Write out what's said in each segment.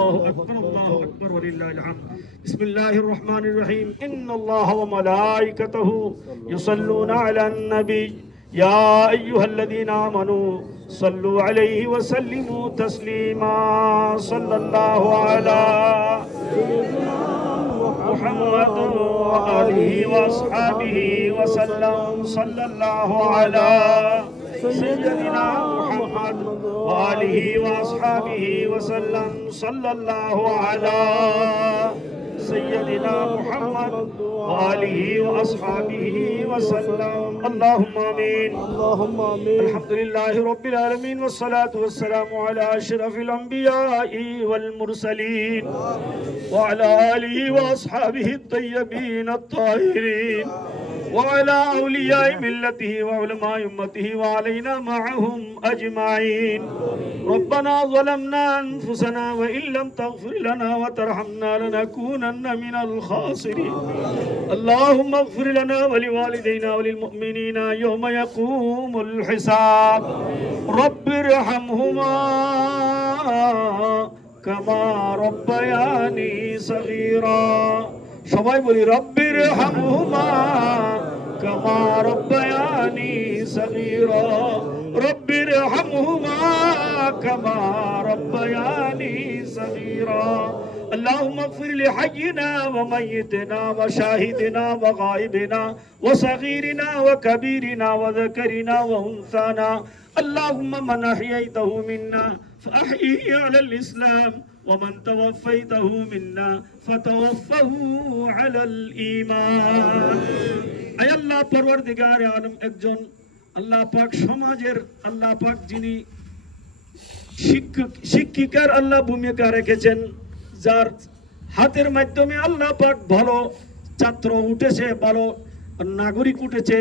الله أكبر الله أكبر ولله الحمد. بسم الله الرحمن الرحيم. إن الله وملائكته يصلون على النبي. يا أيها الذين آمنوا صلوا عليه وسلموا تسليما. صلى الله على محمد وآله وأصحابه وسلم. صلى الله على سيدنا محمد وآله وأصحابه وسلم صلى الله على سيدنا محمد وآله وأصحابه وسلم. اللهم آمين. اللهم آمين. الحمد لله رب العالمين والصلاة والسلام على أشرف الأنبياء والمرسلين وعلى آله وأصحابه الطيبين الطاهرين. وعلى أولياء ملته وعلماء أمته وعلينا معهم أجمعين ربنا ظلمنا أنفسنا وإن لم تغفر لنا وترحمنا لنكونن من الخاسرين اللهم اغفر لنا ولوالدينا وللمؤمنين يوم يقوم الحساب رب ارحمهما كما ربياني صغيرا সবাই বলি রব্বির হামহুমা كما ربياني صغيرا. رب ارحمهما كما ربياني صغيرا. اللهم اغفر لحينا وميتنا وشاهدنا وغائبنا وصغيرنا وكبيرنا وذكرنا وانثانا. اللهم من أحييته منا فاحيه على الإسلام. ومن توفيته منا فتوفه على الإيمان أي الله পরওয়ারদিগার আলম একজন আল্লাহ পাক সমাজের আল্লাহ পাক যিনি শিক্ষক শিক্ষিকার আল্লাহ ভূমিকা রেখেছেন যার হাতের মাধ্যমে আল্লাহ পাক ভালো ছাত্র উঠেছে ভালো নাগরিক উঠেছে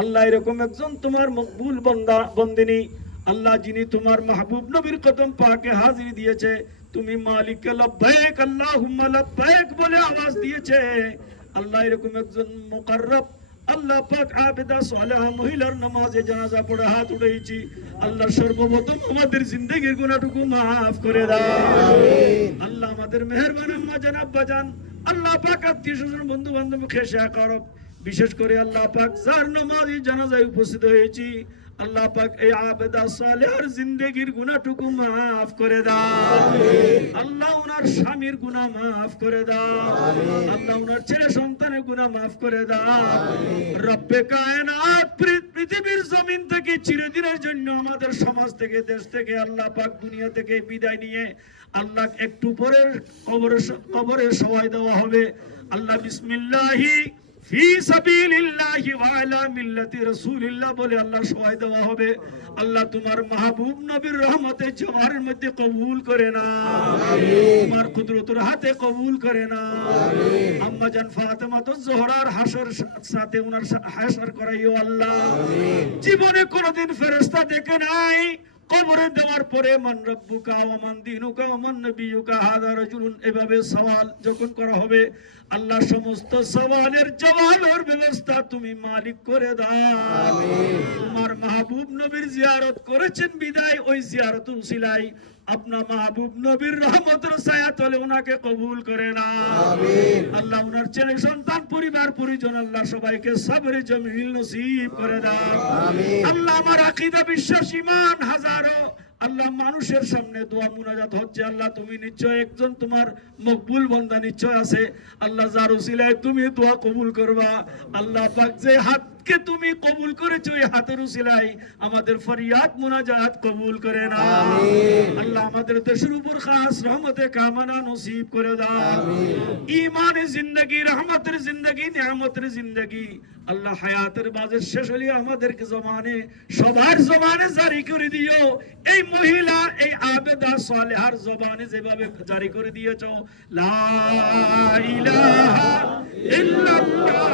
আল্লাহ এরকম একজন তোমার মকবুল বন্দা বন্দিনী আল্লাহ যিনি তোমার মাহবুব নবীর কদম পাকে হাজির দিয়েছে তুমি মালিককে লব্বাইক আল্লাহুম্মা লব্বাইক বলে আওয়াজ দিয়েছে। আল্লাহ এরকম একজন মুকাররব। আল্লাহ পাক আবেদা সালেহা মহিলার নামাজে জানাজা পড়ে হাত উঠেছি আল্লাহ সর্বপ্রথম আমাদের জিন্দগির গুণাটুকু মাফ করে দাও। আল্লাহ আমাদের মেহেরবান আম্মা জানাব বাজান। আল্লাহ পাক আত্মীয় স্বজন বন্ধু বান্ধব খেসা করব বিশেষ করে আল্লাহ পাক যার নামাজি জানাজায় উপস্থিত হয়েছি আল্লাহ পাক এই আবেদা সালেহার জিন্দগির গুনাহটুকু মাফ করে দাও। আল্লাহ ওনার স্বামীর গুনাহ মাফ করে দাও। আল্লাহ ওনার ছেলে সন্তানের গুনাহ মাফ করে দাও। রব্বে কায়নাত পৃথিবীর জমিন থেকে চিরদিনের জন্য আমাদের সমাজ থেকে দেশ থেকে আল্লাহ পাক দুনিয়া থেকে বিদায় নিয়ে আল্লাহ একটু পরের কবরের কবরের সবাই দেওয়া হবে। আল্লাহ বিসমিল্লাহি ফি সাবিলিল্লাহি ওয়া আলা মিল্লাতি রাসূলিল্লাহ বলে আল্লাহ সহায় দেওয়া হবে। আল্লাহ তোমার মাহবুব নবীর রহমতে মধ্যে কবুল করে না। তোমার কুদরতের হাতে কবুল করে না। আম্মা জান ফাতেমা তো জোহরার হাসর সাথে ওনার সা- হাসর করাইও আল্লাহ। জীবনে কোনোদিন ফেরেশতা দেখে নাই। কবরে দেওয়ার পরে মান রব্বুকা ওয়া দিনু দিনুকা ওয়া মান নবিয়ুকা? হাদা রাজুলুন এভাবে সওয়াল যখন করা হবে আল্লাহ সমস্ত সওয়ালের জবাবের ব্যবস্থা তুমি মালিক করে দাও। তোমার মাহবুব নবীর জিয়ারত করেছেন বিদায় ওই জিয়ারত উসিলাই আপনার মাহবুব নবীর রহমতের ছায়া তলে ওনাকে কবুল করে না। আল্লাহ ওনার ছেলে সন্তান পরিবার পরিজন আল্লাহ সবাইকে সবরে জমিল নসিব করে দাও আল্লাহ আমার আকীদা বিশ্বাস ঈমান হাজারো। আল্লাহ মানুষের সামনে দোয়া মুনাজাত হচ্ছে। আল্লাহ তুমি নিশ্চয় একজন তোমার মকবুল বান্দা নিশ্চয় আছে। আল্লাহ যার উসিলায় তুমি দোয়া কবুল করবা। আল্লাহ পাক যে হাতকে তুমি কবুল করেছ এই হাতের উসিলায়। আমাদের ফরিয়াদ মুনাজাত কবুল করে না আল্লাহ আমাদের দেশের উপর খাস রহমতে কামনা নসিব করে দাও। ইমানের জিন্দগি রহমতের জিন্দগি নিয়ামতের জিন্দগি। আল্লাহ হায়াতের বাজে শেষ হলে আমাদেরকে জমানে সবার জমানে জারি করে দিও। এই মহিলা এই আবেদা সালেহার জবানে যেভাবে জারি করে দিয়েছ লা ইলাহা ইল্লাল্লাহু।